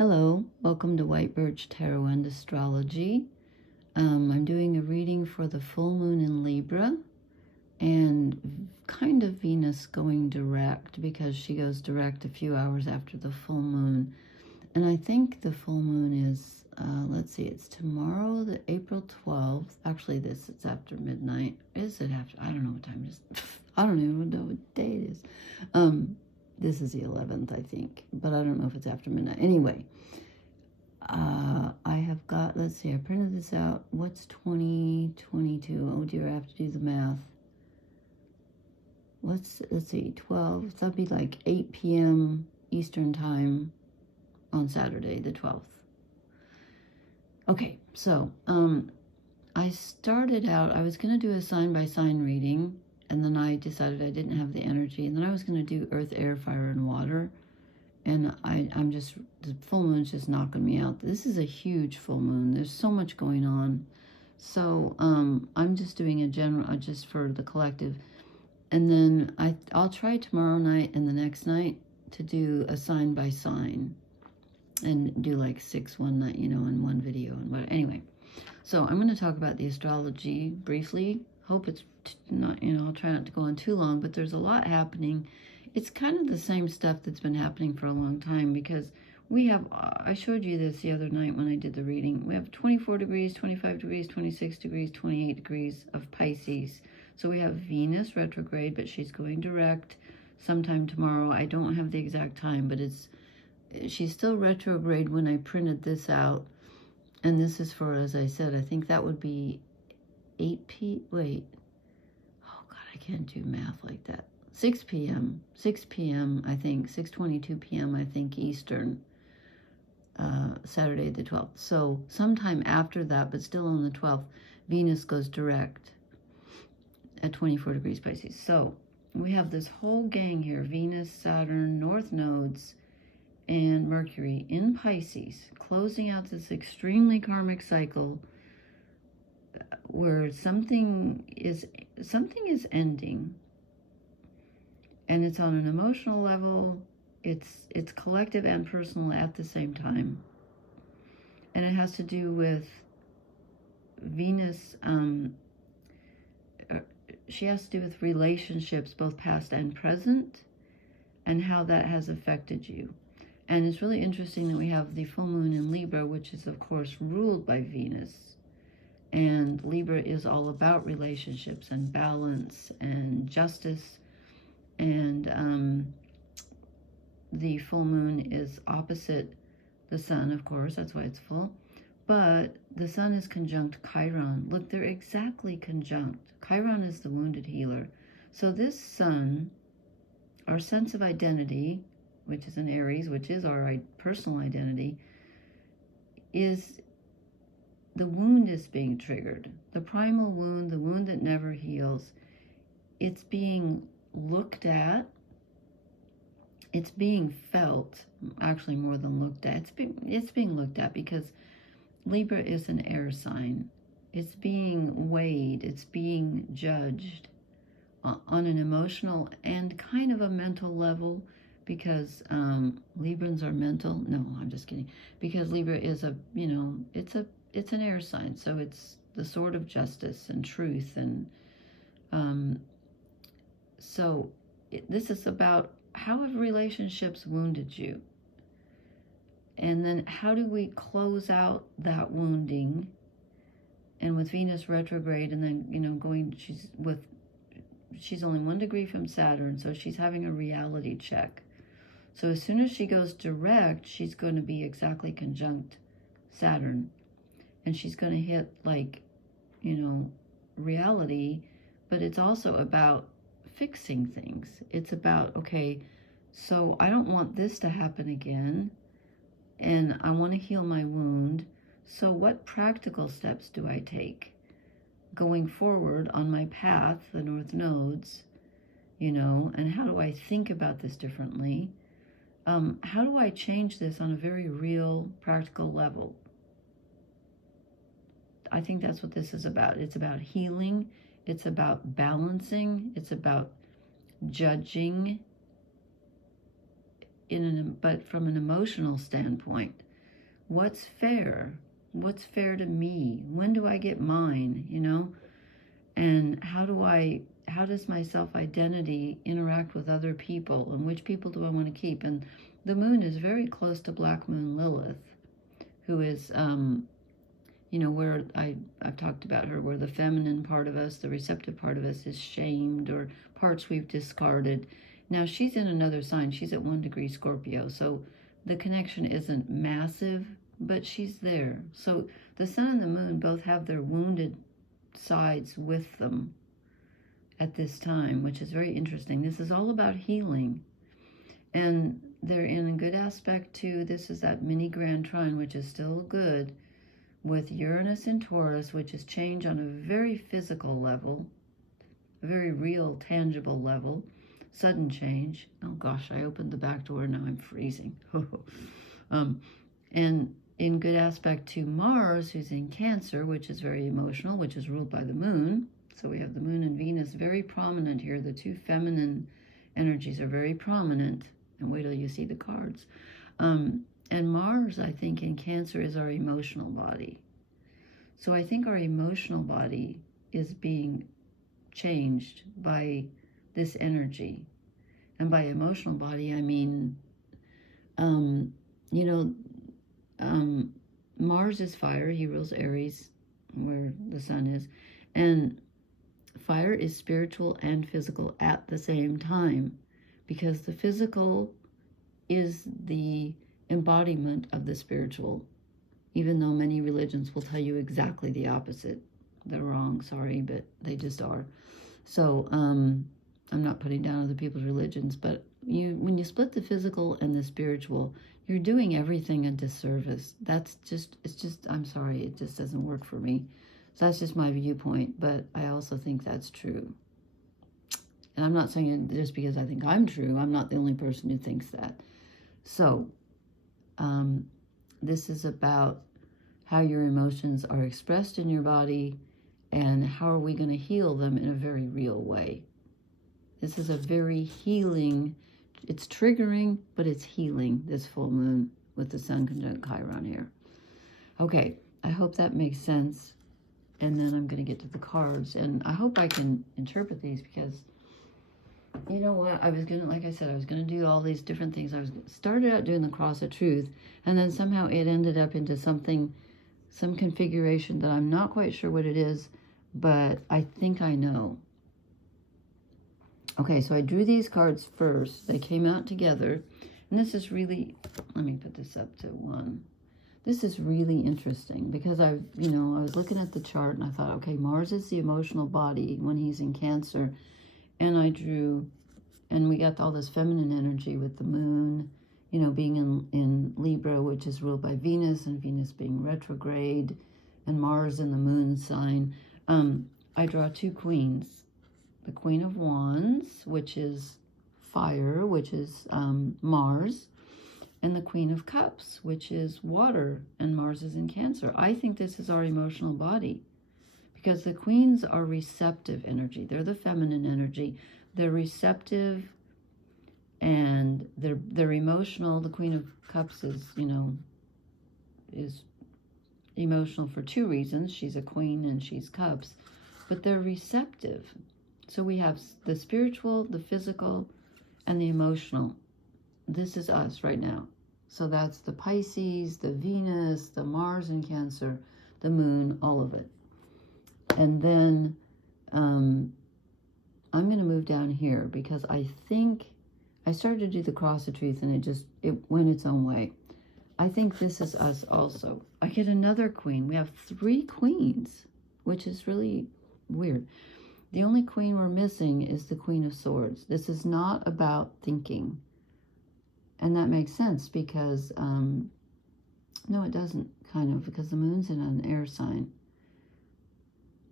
Hello, welcome to White Birch Tarot and Astrology. I'm doing a reading for the full moon in Libra and kind of Venus going direct because she goes direct a few hours after the full moon. And I think the full moon is, let's see, it's tomorrow, the April 12th. Actually, it's after midnight. Is it after? I don't know what time it is. I don't even know what day it is. This is the 11th, I think, but I don't know if it's after midnight. Anyway, I have got, let's see, I printed this out. What's 2022? Oh dear, I have to do the math. Let's see, 12, that'd be like 8 p.m. Eastern time on Saturday, the 12th. Okay, so, I started out, I was going to do a sign-by-sign reading, and then I decided I didn't have the energy, and then I was going to do earth, air, fire, and water, and I'm just, the full moon's just knocking me out. This is a huge full moon. There's so much going on. So, I'm just doing a general, just for the collective, and then I'll try tomorrow night and the next night to do a sign-by-sign, and do like 6 one night, in one video, and what, anyway. So I'm going to talk about the astrology briefly. Hope it's not, I'll try not to go on too long, but there's a lot happening. It's kind of the same stuff that's been happening for a long time because we have, I showed you this the other night when I did the reading. We have 24 degrees, 25 degrees, 26 degrees, 28 degrees of Pisces. So we have Venus retrograde, but she's going direct sometime tomorrow. I don't have the exact time, but she's still retrograde when I printed this out. And this is for, as I said, I think that would be 8 p. Wait. Oh, God, I can't do math like that. 6 p.m. 6 p.m., I think. 6:22 p.m., I think, Eastern. Saturday the 12th. So sometime after that, but still on the 12th, Venus goes direct at 24 degrees Pisces. So we have this whole gang here. Venus, Saturn, North Nodes, and Mercury in Pisces, closing out this extremely karmic cycle where something is ending, and it's on an emotional level. It's collective and personal at the same time, and it has to do with Venus. She has to do with relationships, both past and present, and how that has affected you. And it's really interesting that we have the full moon in Libra, which is, of course, ruled by Venus. And Libra is all about relationships and balance and justice. And the full moon is opposite the sun, of course. That's why it's full. But the sun is conjunct Chiron. Look, they're exactly conjunct. Chiron is the wounded healer. So this sun, our sense of identity, which is an Aries, which is our personal identity, is the wound is being triggered. The primal wound, the wound that never heals, it's being looked at. It's being felt, actually more than looked at. It's being looked at because Libra is an air sign. It's being weighed. It's being judged on an emotional and kind of a mental level. Because Librans are mental. No, I'm just kidding. Because Libra is it's an air sign, so it's the sword of justice and truth, and this is about how have relationships wounded you, and then how do we close out that wounding? And with Venus retrograde, and then she's only 1 degree from Saturn, so she's having a reality check. So as soon as she goes direct, she's going to be exactly conjunct Saturn. And she's going to hit, reality. But it's also about fixing things. It's about, okay, so I don't want this to happen again. And I want to heal my wound. So what practical steps do I take going forward on my path, the North Nodes, and how do I think about this differently? How do I change this on a very real, practical level? I think that's what this is about. It's about healing. It's about balancing. It's about judging, but from an emotional standpoint. what's fair? What's fair to me? When do I get mine, you know? And how does my self-identity interact with other people, and which people do I want to keep? And the moon is very close to Black Moon Lilith, who is, you know, where I've talked about her, where the feminine part of us, the receptive part of us is shamed, or parts we've discarded. Now she's in another sign. She's at 1 degree Scorpio. So the connection isn't massive, but she's there. So the sun and the moon both have their wounded sides with them at this time, which is very interesting. This is all about healing. And they're in a good aspect too. This is that mini grand trine, which is still good, with Uranus and Taurus, which is change on a very physical level, a very real, tangible level, sudden change. Oh gosh, I opened the back door, now I'm freezing. And in good aspect to Mars, who's in Cancer, which is very emotional, which is ruled by the moon. So we have the moon and Venus very prominent here. The two feminine energies are very prominent. And wait till you see the cards. And Mars, I think, in Cancer is our emotional body. So I think our emotional body is being changed by this energy. And by emotional body, I mean, you know, Mars is fire. He rules Aries, where the sun is. And fire is spiritual and physical at the same time, because the physical is the embodiment of the spiritual, even though many religions will tell you exactly the opposite. They're wrong, sorry, but they just are. So I'm not putting down other people's religions, but when you split the physical and the spiritual, you're doing everything a disservice. It's just, I'm sorry, it just doesn't work for me. So that's just my viewpoint, but I also think that's true. And I'm not saying it just because I think I'm true. I'm not the only person who thinks that. So this is about how your emotions are expressed in your body and how are we going to heal them in a very real way. This is a very healing, it's triggering, but it's healing, this full moon with the sun conjunct Chiron here. Okay, I hope that makes sense. And then I'm going to get to the cards. And I hope I can interpret these, because you know what? I was going to, like I said, I was going to do all these different things. I started out doing the cross of truth, and then somehow it ended up into something, some configuration that I'm not quite sure what it is, but I think I know. Okay, so I drew these cards first. They came out together. And this is really, let me put this up to 1. This is really interesting because I was looking at the chart and I thought, okay, Mars is the emotional body when he's in Cancer. And I drew, and we got all this feminine energy with the moon, you know, being in Libra, which is ruled by Venus, and Venus being retrograde, and Mars in the moon sign. I draw 2 queens. The Queen of Wands, which is fire, which is Mars, and the Queen of Cups, which is water, and Mars is in Cancer. I think this is our emotional body, because the queens are receptive energy. They're the feminine energy. They're receptive, and they're emotional. The Queen of Cups is, you know, is emotional for 2 reasons. She's a queen and she's cups, but they're receptive. So we have the spiritual, the physical, and the emotional. This is us right now. So that's the Pisces, the Venus, the Mars in Cancer, the moon, all of it. And then I'm going to move down here because I think I started to do the cross of truth and it went its own way. I think this is us also. I get another queen. We have 3 queens, which is really weird. The only queen we're missing is the Queen of Swords. This is not about thinking. And that makes sense because, no, it doesn't, kind of, because the moon's in an air sign.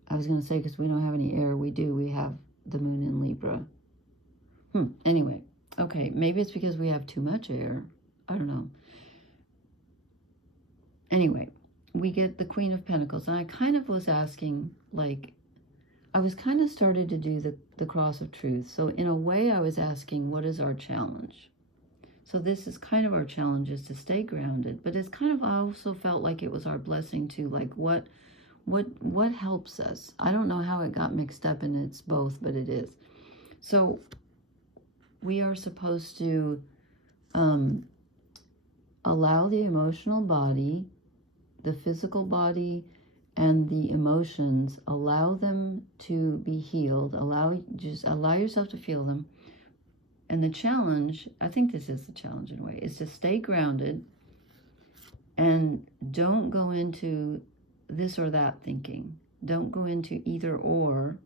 I was going to say because we don't have any air. We do. We have the moon in Libra. Anyway, okay, maybe it's because we have too much air. I don't know. Anyway, we get the Queen of Pentacles. And I kind of was asking, like, I was kind of started to do the cross of truth. So in a way, I was asking, what is our challenge? So this is kind of our challenge, is to stay grounded. But it's kind of, I also felt like it was our blessing too. Like what helps us? I don't know how it got mixed up, and it's both, but it is. So we are supposed to allow the emotional body, the physical body, and the emotions, allow them to be healed. Just allow yourself to feel them. And the challenge, I think this is the challenge in a way, is to stay grounded and don't go into this or that thinking. Don't go into either or,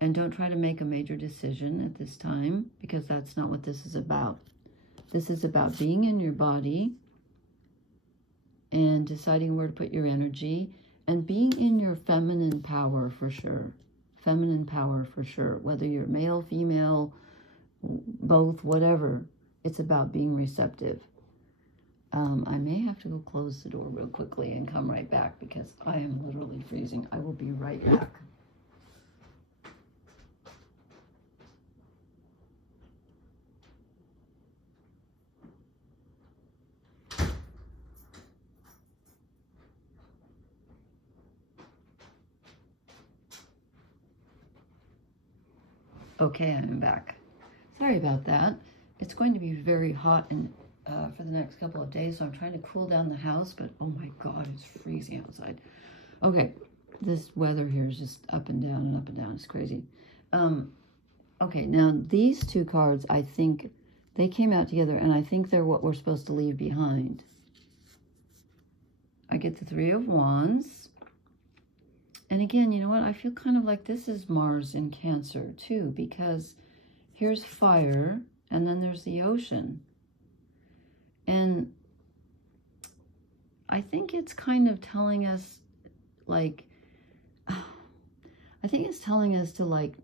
and don't try to make a major decision at this time, because that's not what this is about. This is about being in your body and deciding where to put your energy, and being in your feminine power for sure. Feminine power for sure. Whether you're male, female, both, whatever. It's about being receptive. I may have to go close the door real quickly and come right back, because I am literally freezing. I will be right back. Okay, I'm back. Sorry about that. It's going to be very hot and for the next couple of days, so I'm trying to cool down the house, but oh my God, it's freezing outside. Okay, this weather here is just up and down and up and down. It's crazy. Okay, now these two cards, I think they came out together, and I think they're what we're supposed to leave behind. I get the Three of Wands. And again, you know what? I feel kind of like this is Mars in Cancer too, because here's fire, and then there's the ocean. And I think it's kind of telling us, like, I think it's telling us to, like,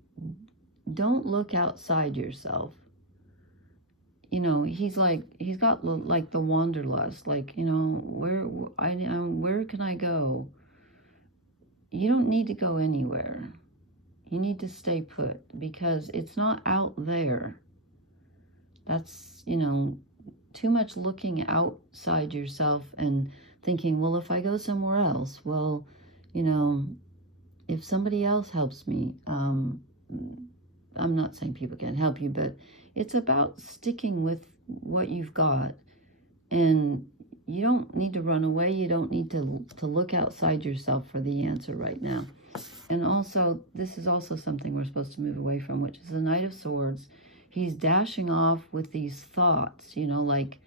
don't look outside yourself. You know, he's got like the wanderlust, like, you know, where can I go? You don't need to go anywhere. You need to stay put, because it's not out there. That's, you know, too much looking outside yourself and thinking, well, if I go somewhere else, well, you know, if somebody else helps me, I'm not saying people can't help you, but it's about sticking with what you've got. And you don't need to run away. You don't need to look outside yourself for the answer right now. And also, this is also something we're supposed to move away from, which is the Knight of Swords. He's dashing off with these thoughts, you know, like,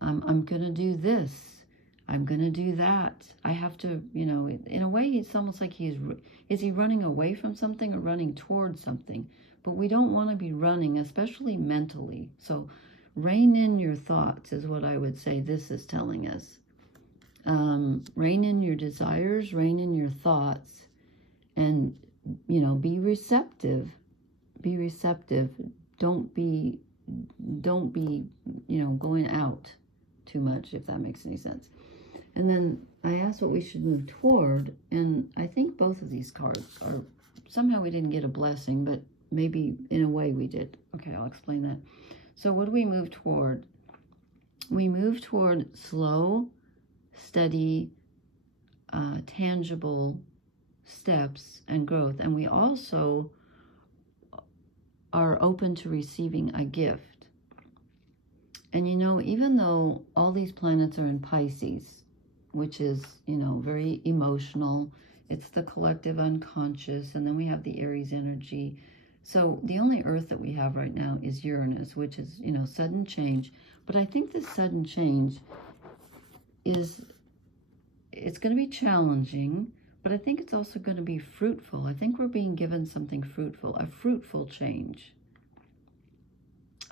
I'm going to do this. I'm going to do that. I have to, you know, in a way, it's almost like is he running away from something or running towards something? But we don't want to be running, especially mentally. So rein in your thoughts is what I would say this is telling us. Rein in your desires, rein in your thoughts, and, you know, be receptive. Be receptive. Don't be, you know, going out too much, if that makes any sense. And then I asked what we should move toward, and I think both of these cards are, somehow we didn't get a blessing, but maybe in a way we did. Okay, I'll explain that. So what do we move toward? We move toward slow, steady, tangible steps and growth. And we also are open to receiving a gift. And you know, even though all these planets are in Pisces, which is, you know, very emotional, it's the collective unconscious, and then we have the Aries energy. So the only Earth that we have right now is Uranus, which is, you know, sudden change. But I think this sudden change is, it's going to be challenging, but I think it's also going to be fruitful. I think we're being given something fruitful, a fruitful change.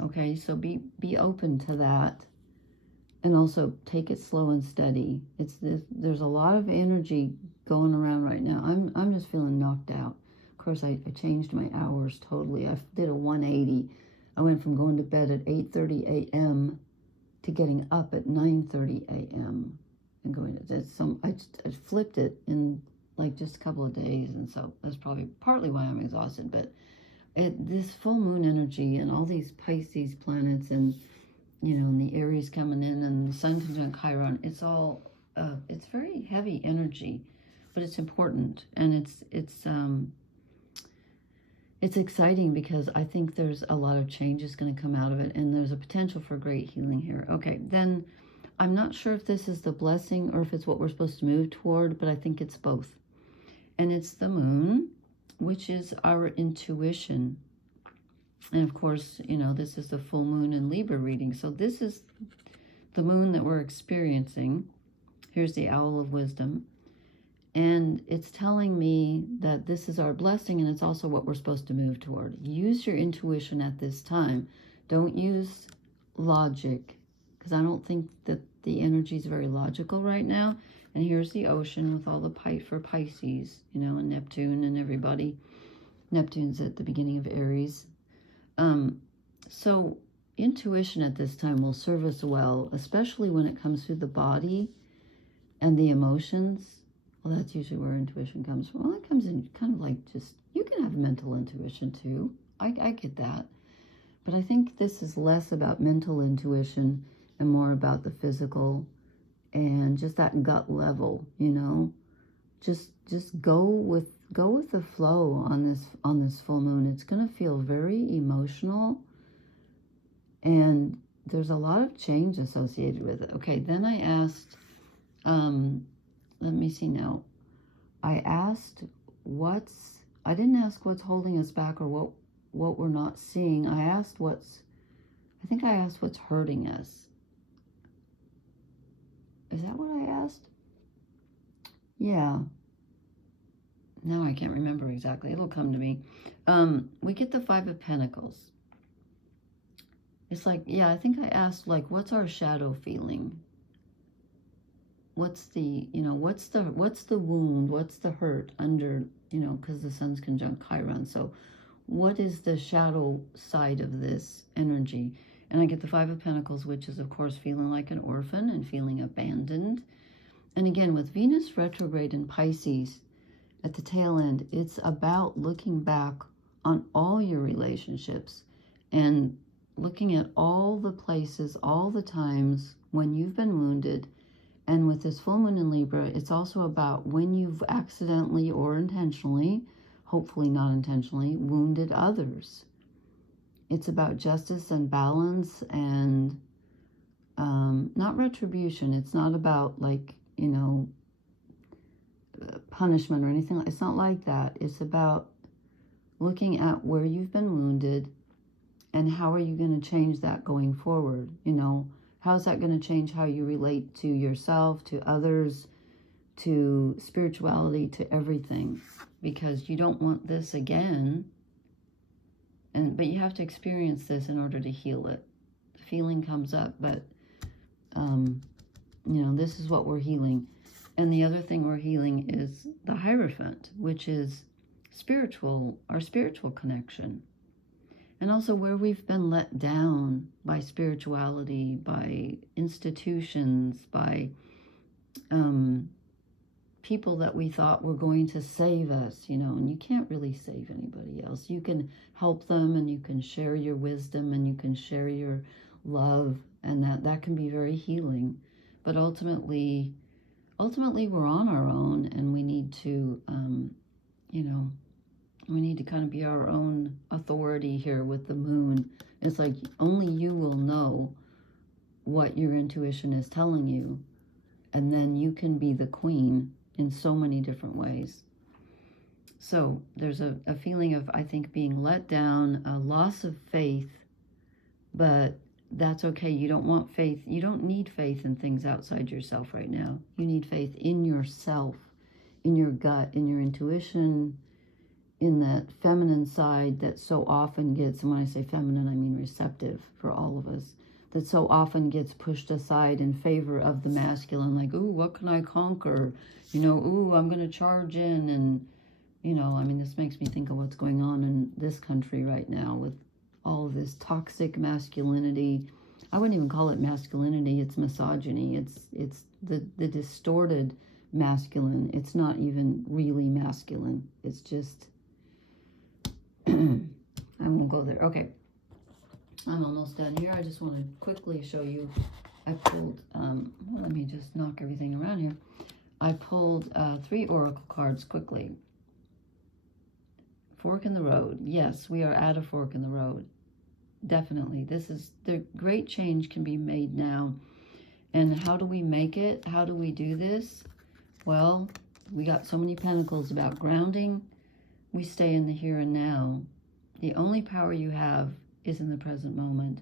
Okay, so be open to that, and also take it slow and steady. There's a lot of energy going around right now. I'm just feeling knocked out. Of course, I changed my hours totally. I did a 180. I went from going to bed at 8:30 a.m. to getting up at 9:30 a.m. and going to I flipped it in like just a couple of days, and so that's probably partly why I'm exhausted. But this full moon energy and all these Pisces planets, and you know, and the Aries coming in and the Sun conjunct Chiron, it's all, it's very heavy energy, but it's important. And it's exciting because I think there's a lot of changes going to come out of it, and there's a potential for great healing here. Okay, then I'm not sure if this is the blessing or if it's what we're supposed to move toward, but I think it's both. And it's the moon, which is our intuition. And of course, you know, this is the full moon in Libra reading. So this is the moon that we're experiencing. Here's the owl of wisdom. And it's telling me that this is our blessing, and it's also what we're supposed to move toward. Use your intuition at this time. Don't use logic, because I don't think that the energy is very logical right now. And here's the ocean with all the for Pisces, you know, and Neptune and everybody. Neptune's at the beginning of Aries. So intuition at this time will serve us well, especially when it comes through the body and the emotions. Well, that's usually where intuition comes from. Well, it comes in kind of like just, you can have mental intuition too. I get that. But I think this is less about mental intuition and more about the physical and just that gut level, you know. Just go with the flow on this full moon. It's going to feel very emotional, and there's a lot of change associated with it. Okay, then I asked, let me see now. I asked I didn't ask what's holding us back or what we're not seeing. I asked what's hurting us. Is that what I asked? Yeah. Now I can't remember exactly. It'll come to me. We get the Five of Pentacles. It's like, yeah, I think I asked, like, what's our shadow feeling? What's the, you know, what's the wound? What's the hurt under, you know, because the Sun's conjunct Chiron. So what is the shadow side of this energy? And I get the Five of Pentacles, which is, of course, feeling like an orphan and feeling abandoned. And again, with Venus retrograde in Pisces at the tail end, it's about looking back on all your relationships and looking at all the places, all the times when you've been wounded. And with this full moon in Libra, it's also about when you've accidentally or intentionally, hopefully not intentionally, wounded others. It's about justice and balance and not retribution. It's not about, like, you know, punishment or anything. It's not like that. It's about looking at where you've been wounded and how are you going to change that going forward. You know, how's that going to change how you relate to yourself, to others, to spirituality, to everything, because you don't want this again. But you have to experience this in order to heal it. The feeling comes up, but you know, this is what we're healing. And the other thing we're healing is the Hierophant, which is our spiritual connection. And also where we've been let down by spirituality, by institutions, by people that we thought were going to save us, you know, and you can't really save anybody else. You can help them, and you can share your wisdom, and you can share your love, and that can be very healing. But ultimately we're on our own, and we need to, you know, we need to kind of be our own authority here with the moon. It's like only you will know what your intuition is telling you, and then you can be the queen in so many different ways. So there's a feeling of, I think, being let down, a loss of faith, but that's okay. You don't want faith. You don't need faith in things outside yourself right now. You need faith in yourself, in your gut, in your intuition, in that feminine side that so often gets, and when I say feminine, I mean receptive for all of us, that so often gets pushed aside in favor of the masculine, like, ooh, what can I conquer? You know, ooh, I'm going to charge in. And, you know, I mean, this makes me think of what's going on in this country right now with all of this toxic masculinity. I wouldn't even call it masculinity. It's misogyny. It's the distorted masculine. It's not even really masculine. It's just, I won't go there. Okay. I'm almost done here. I just want to quickly show you. I pulled, well, let me just knock everything around here. I pulled 3 oracle cards quickly. Fork in the road. Yes, we are at a fork in the road. Definitely. This is, the great change can be made now. And how do we make it? How do we do this? Well, we got so many pentacles about grounding. We stay in the here and now. The only power you have is in the present moment.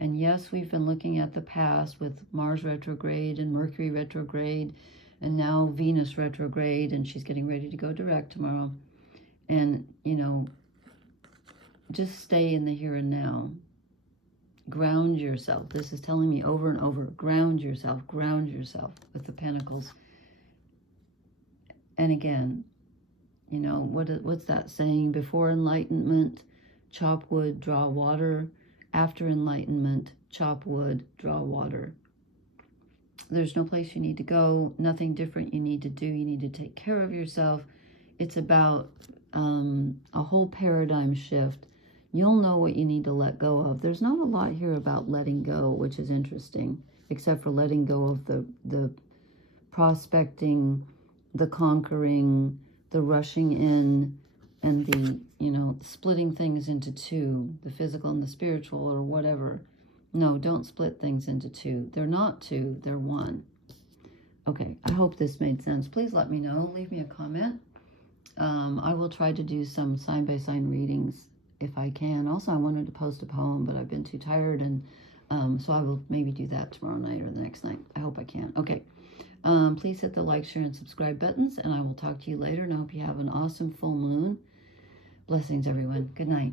And yes, we've been looking at the past with Mars retrograde and Mercury retrograde and now Venus retrograde, and she's getting ready to go direct tomorrow. And, you know, just stay in the here and now. Ground yourself. This is telling me over and over, ground yourself with the pentacles. And again, you know, what's that saying? Before enlightenment, chop wood, draw water. After enlightenment, chop wood, draw water. There's no place you need to go, nothing different you need to do. You need to take care of yourself. It's about a whole paradigm shift. You'll know what you need to let go of. There's not a lot here about letting go, which is interesting, except for letting go of the prospecting, the conquering, the rushing in, and the, you know, splitting things into two, the physical and the spiritual or whatever. No, don't split things into two. They're not two, they're one. Okay, I hope this made sense. Please let me know. Leave me a comment. I will try to do some sign-by-sign readings if I can. Also, I wanted to post a poem, but I've been too tired, and so I will maybe do that tomorrow night or the next night. I hope I can. Okay. Please hit the like, share, and subscribe buttons, and I will talk to you later, and I hope you have an awesome full moon. Blessings, everyone. Good night.